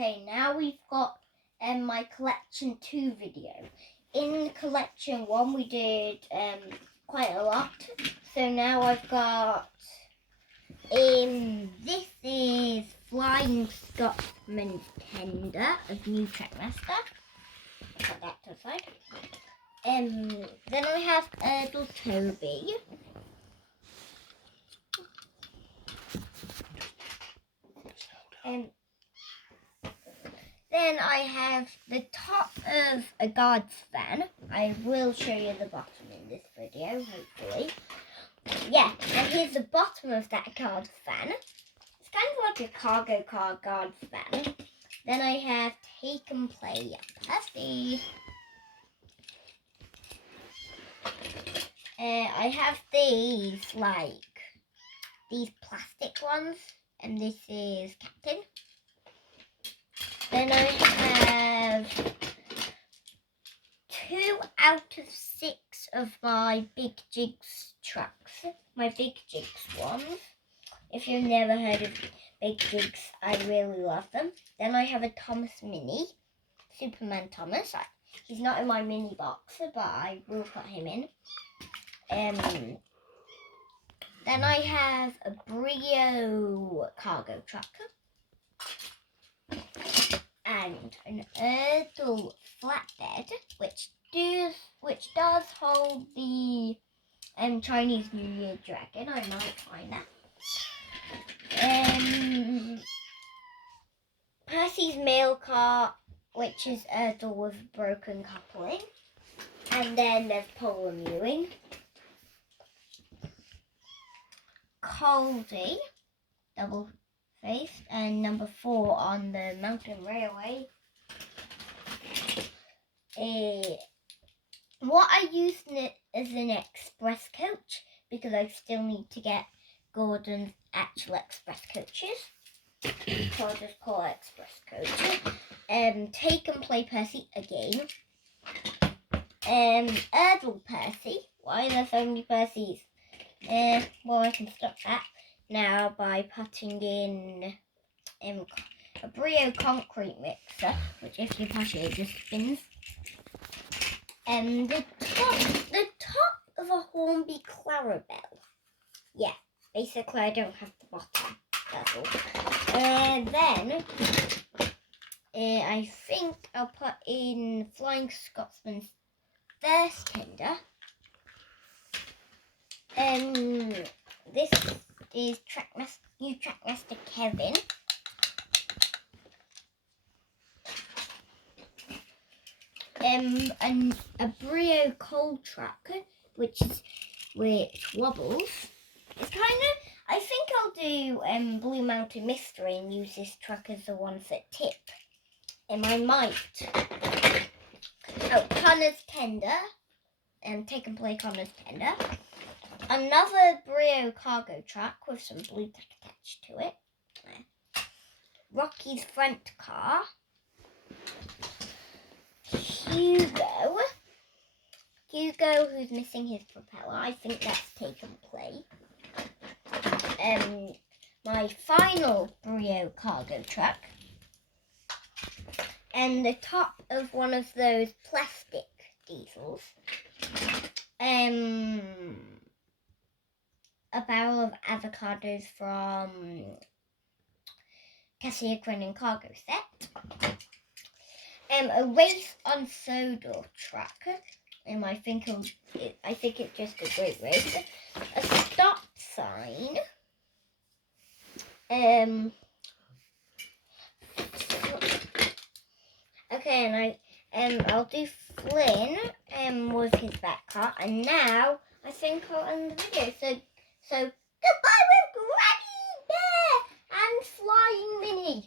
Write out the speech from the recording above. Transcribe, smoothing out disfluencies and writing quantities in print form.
Okay, now we've got my collection 2 video. In collection 1 we did quite a lot. So now I've got this is Flying Scotsman's Tender of New Trackmaster. Put that to the side. Then I have Erdl Toby. Then I have the top of a guard's fan. I will show you the bottom in this video, hopefully. Yeah, and here's the bottom of that guard's fan. It's kind of like a cargo car guard's fan. Then I have Take and Play Percy. I have these plastic ones, and this is Captain. Then I have 2 out of 6 of my Big Jigs trucks. My Big Jigs ones. If you've never heard of Big Jigs, I really love them. Then I have a Thomas Mini, Superman Thomas. He's not in my mini box, but I will put him in. Then I have a Brio cargo truck. And an Erdl flatbed, which does hold the Chinese New Year dragon. I might find that. Percy's mail cart, which is Erdl with broken coupling. And then there's Polar Mewing. Coldy, double faced, and number 4 on the Mountain Railway. What I used it as an express coach because I still need to get Gordon's actual express coaches. So I'll just call it express coaches. Take and Play Percy again. Erdl Percy. Why are there so many Percys? Well, I can stop that now by putting in a Brio concrete mixer, which if you push it, it just spins. The top of a Hornby Clarabelle. Yeah, basically I don't have the bottom. That's all. Then I think I'll put in Flying Scotsman's First Tender. This is new Trackmaster Kevin. And a Brio coal truck, which wobbles. It's kind of, I think I'll do Blue Mountain Mystery and use this truck as the ones that tip. And I might. Oh, Connor's Tender. Take and Play Connor's Tender. Another Brio cargo truck with some blue tack attached to it. Rocky's front car. Hugo, who's missing his propeller. I think that's Take and Play. My final Brio cargo truck. And the top of one of those plastic diesels. A barrel of avocados from Cassia Quinn Cargo Set. A Race on Sodor truck. I think it's just a great race. A stop sign. Okay, and I'll do Flynn with his back car, and now I think I'll end the video. So goodbye with Grany Bear and Flying Mini.